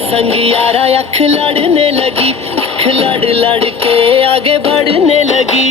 संग यारा अख लड़ने लगी, अख लड़ लड़ के आगे बढ़ने लगी।